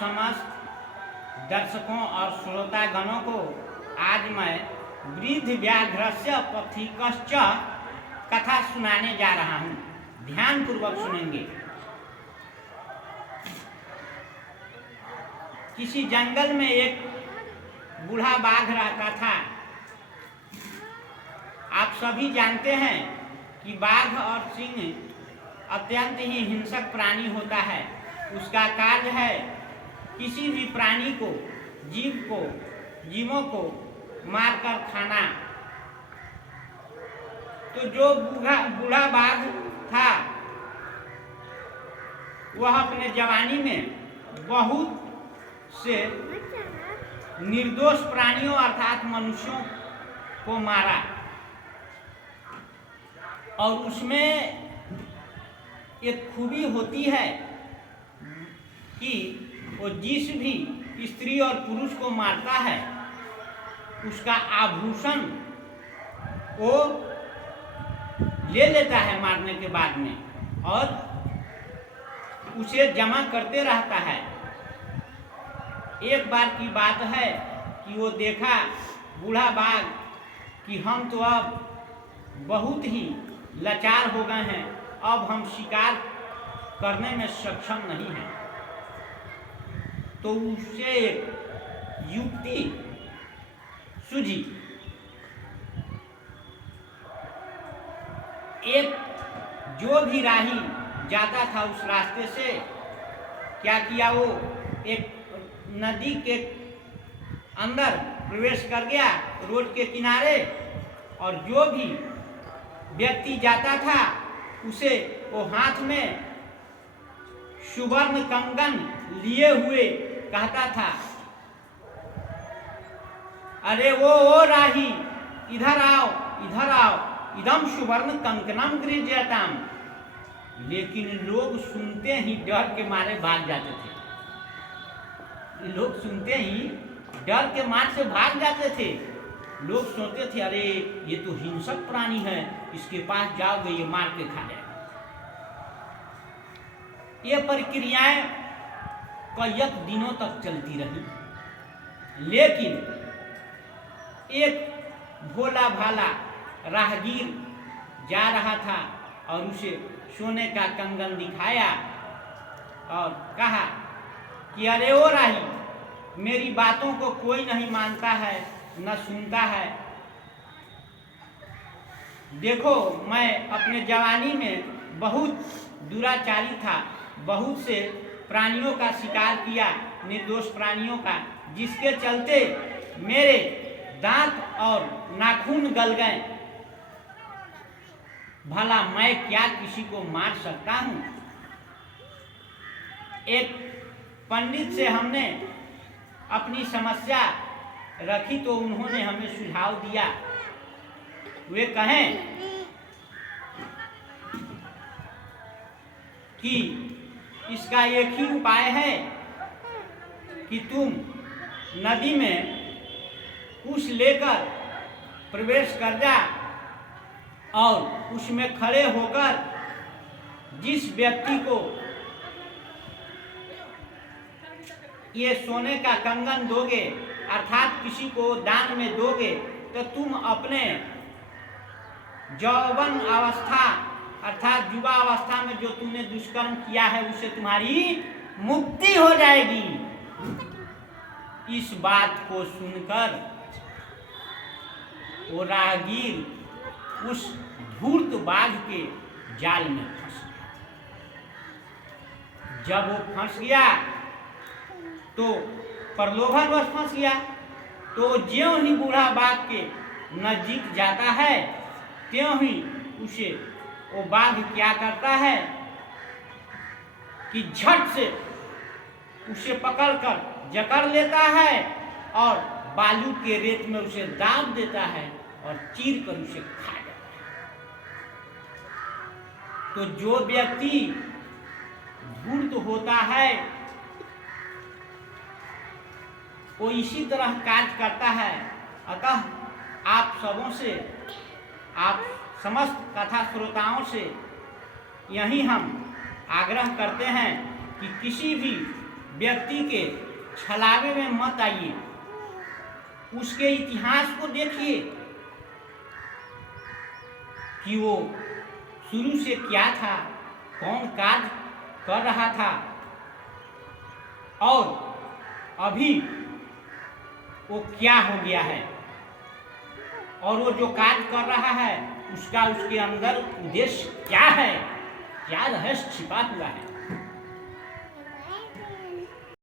समस्त दर्शकों और श्रोतागणों को आज मैं वृद्ध व्याघ्रस्य पथिकश्च कथा सुनाने जा रहा हूँ। ध्यान पूर्वक सुनेंगे। किसी जंगल में एक बूढ़ा बाघ रहता था। आप सभी जानते हैं कि बाघ और सिंह अत्यंत ही हिंसक प्राणी होता है। उसका कार्य है किसी भी प्राणी को, जीवों को मारकर खाना। तो जो बूढ़ा बाघ था वह अपने जवानी में बहुत से निर्दोष प्राणियों अर्थात मनुष्यों को मारा और उसमें एक खूबी होती है कि वो जिस भी स्त्री और पुरुष को मारता है उसका आभूषण वो ले लेता है मारने के बाद में और उसे जमा करते रहता है। एक बार की बात है कि वो देखा बूढ़ा बाघ कि हम तो अब बहुत ही लाचार हो गए हैं, अब हम शिकार करने में सक्षम नहीं हैं। तो उससे एक युक्ति सूझी। एक जो भी राही जाता था उस रास्ते से क्या किया, वो एक नदी के अंदर प्रवेश कर गया रोड के किनारे, और जो भी व्यक्ति जाता था उसे वो हाथ में सुवर्ण कंगन लिए हुए कहता था, अरे वो राही इधर आओ, इदम सुवर्ण कंकणम गृह्यताम। लेकिन लोग सुनते ही डर के मारे भाग जाते थे। लोग सुनते ही डर के मार से भाग जाते थे। लोग सोचते थे अरे ये तो हिंसक प्राणी है, इसके पास जाओगे ये मार के खा जाएगा। ये प्रक्रियाएं कई दिनों तक चलती रही। लेकिन एक भोला भाला राहगीर जा रहा था और उसे सोने का कंगन दिखाया और कहा कि अरे ओ राही, मेरी बातों को कोई नहीं मानता है न सुनता है। देखो मैं अपने जवानी में बहुत दुराचारी था, बहुत से प्राणियों का शिकार किया, निर्दोष प्राणियों का, जिसके चलते मेरे दांत और नाखून गल गए। भला मैं क्या किसी को मार सकता हूँ? एक पंडित से हमने अपनी समस्या रखी तो उन्होंने हमें सुझाव दिया। वे कहें कि इसका एक ही उपाय है कि तुम नदी में कुश लेकर प्रवेश कर जा और उसमें खड़े होकर जिस व्यक्ति को ये सोने का कंगन दोगे अर्थात किसी को दान में दोगे तो तुम अपने यौवन अवस्था अर्थात युवा अवस्था में जो तुमने दुष्कर्म किया है उससे तुम्हारी मुक्ति हो जाएगी। इस बात को सुनकर वो राहगीर उस धूर्त बाघ के जाल में फंस गया। जब वो फंस गया तो प्रलोभनवश फंस गया। तो ज्यों ही बूढ़ा बाघ के नजदीक जाता है त्यों ही उसे वो बाघ क्या करता है कि झट से उसे पकड़कर जकड़ लेता है और बालू के रेत में उसे दाब देता है और चीर कर उसे खा जाता है। तो जो व्यक्ति धूर्त होता है वो इसी तरह कार्य करता है। अतः आप सबों से, आप समस्त कथा श्रोताओं से यही हम आग्रह करते हैं कि किसी भी व्यक्ति के छलावे में मत आइए, उसके इतिहास को देखिए कि वो शुरू से क्या था, कौन कार्य कर रहा था और अभी वो क्या हो गया है, और वो जो कार्य कर रहा है उसका उसके अंदर उद्देश्य क्या है, क्या रहस्य छिपा हुआ है।